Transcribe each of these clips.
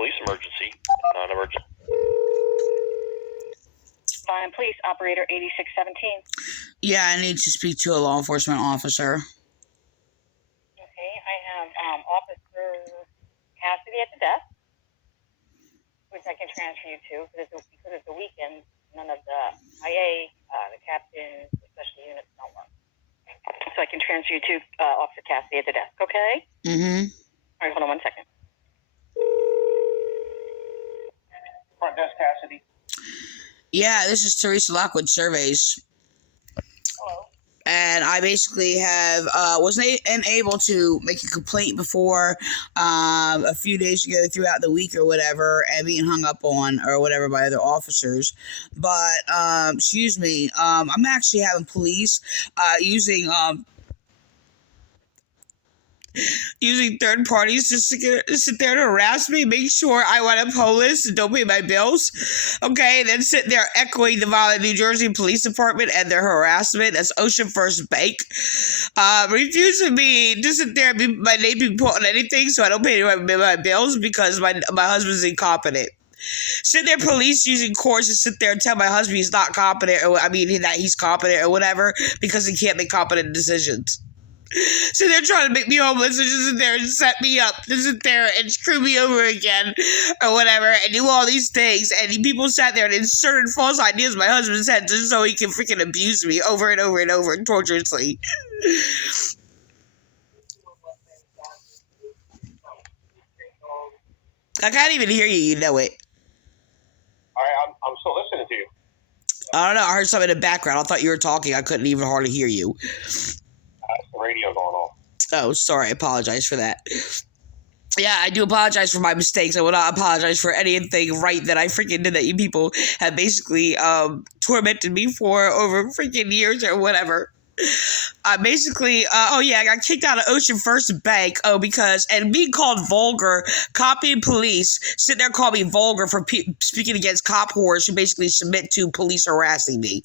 police emergency, non-emergency. Vineland Police, operator 8617. Yeah, I need to speak to a law enforcement officer. Okay, I have Officer Cassidy at the desk, which I can transfer you to because it's the weekend. None of the IA, the captains, the special units don't work. So I can transfer you to Officer Cassidy at the desk, okay? Mm-hmm. All right, hold on 1 second. Front desk, Cassidy. Yeah, this is Teresa Lockwood Surveys. Hello. And I basically wasn't able to make a complaint before a few days ago throughout the week or whatever, and being hung up on or whatever by other officers. But excuse me, I'm actually having police using third parties to sit there to harass me, make sure I wind up homeless and don't pay my bills. Okay, and then sit there echoing the Vineland, New Jersey Police Department and their harassment. That's Ocean First Bank. Refusing me to sit there and my name be put on anything so I don't pay my bills because my husband's incompetent. Sit there, police using courts to sit there and tell my husband he's not competent, or that he's competent or whatever because he can't make competent decisions. So they're trying to make me homeless and just sit there and set me up to sit there and screw me over again or whatever and do all these things. And people sat there and inserted false ideas in my husband's head just so he can freaking abuse me over and over and over torturously. I can't even hear you, you know it. All right, I'm still listening to you. I don't know, I heard something in the background. I thought you were talking. I couldn't even hardly hear you. The radio going on. Oh, sorry. I apologize for that. Yeah, I do apologize for my mistakes. I will not apologize for anything right that I freaking did that you people have basically tormented me for over freaking years or whatever. I got kicked out of Ocean First Bank. And being called vulgar, copying police, sitting there calling me vulgar for speaking against cop whores who basically submit to police harassing me.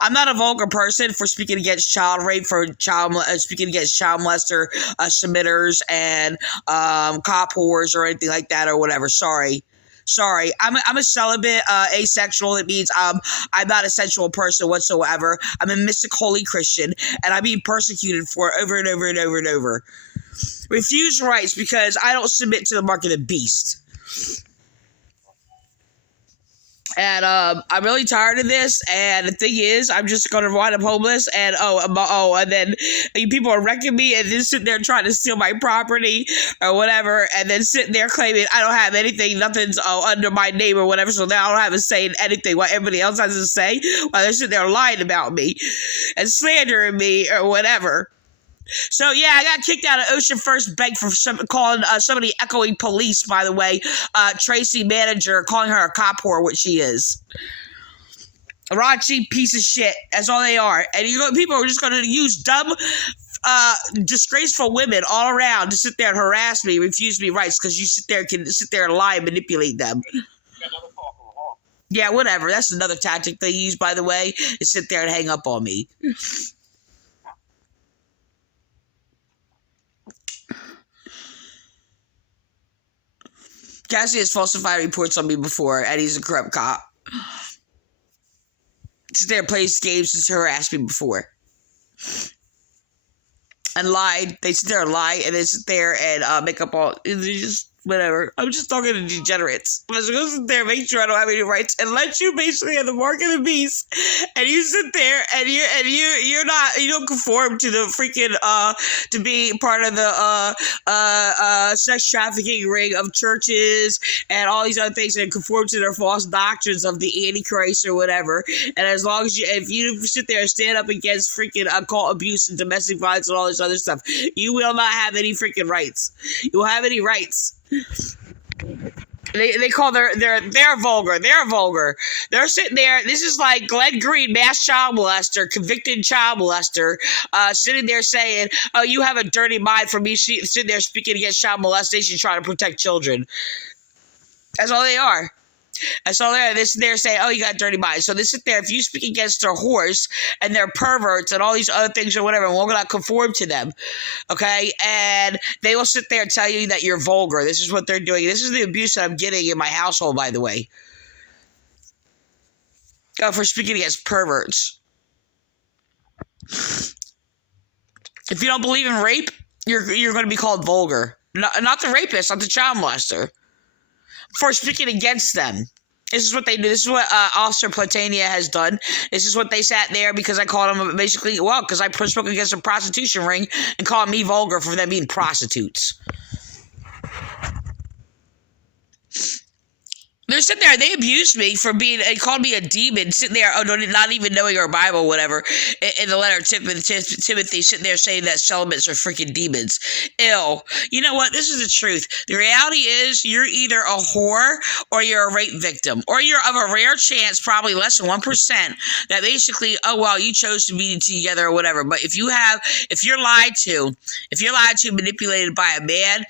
I'm not a vulgar person for speaking against child rape, speaking against child molester submitters and cop whores or anything like that or whatever. Sorry. I'm a celibate, asexual. It means I'm not a sensual person whatsoever. I'm a mystic holy Christian, and I'm being persecuted for it over and over and over and over. Refuse rights because I don't submit to the mark of the beast. And I'm really tired of this. And the thing is, I'm just gonna wind up homeless. And and then people are wrecking me, and then sitting there trying to steal my property or whatever, and then sitting there claiming I don't have anything, nothing's under my name or whatever. So now I don't have a say in anything. What everybody else has to say, while they're sitting there lying about me and slandering me or whatever. So, yeah, I got kicked out of Ocean First Bank for calling somebody echoing police, by the way. Tracy manager, calling her a cop whore, which she is. A raunchy piece of shit. That's all they are. And people are just going to use dumb, disgraceful women all around to sit there and harass me, refuse me rights, because you can sit there and lie and manipulate them. Yeah, whatever. That's another tactic they use, by the way, is sit there and hang up on me. Cassie has falsified reports on me before, and he's a corrupt cop. Sit there and plays games to harass me before. And lied. They sit there and lie, and they sit there and make up all... Just whatever. I'm just talking to degenerates. I'm just going to sit there and make sure I don't have any rights and let you basically have the mark of the beast. And you sit there and you don't conform to the freaking to be part of the sex trafficking ring of churches and all these other things, and conform to their false doctrines of the Antichrist or whatever. And as long as if you sit there and stand up against freaking occult abuse and domestic violence and all this other stuff, you will not have any freaking rights. You will have any rights. They call they're vulgar. They're vulgar. They're sitting there. This is like Glenn Green, mass child molester, convicted child molester, sitting there saying, "Oh, you have a dirty mind for me." Sitting there speaking against child molestation, trying to protect children. That's all they are. And so they sit there saying, oh, you got dirty mind. So they sit there, if you speak against their horse and they're perverts and all these other things or whatever, and we're going to conform to them, okay? And they will sit there and tell you that you're vulgar. This is what they're doing. This is the abuse that I'm getting in my household, by the way. For speaking against perverts. If you don't believe in rape, you're going to be called vulgar. Not the rapist, not the child molester. For speaking against them. This is what they do. This is what Officer Platania has done. This is what they sat there because I called them basically, well, because I spoke against a prostitution ring and called me vulgar for them being prostitutes. They're sitting there, they abused me for they called me a demon, sitting there, not even knowing our Bible, whatever, in the letter of Timothy, sitting there saying that celibates are freaking demons. Ill. You know what? This is the truth. The reality is, you're either a whore or you're a rape victim, or you're of a rare chance, probably less than 1%, that basically, oh, well, you chose to be together or whatever. But if you're lied to, manipulated by a man,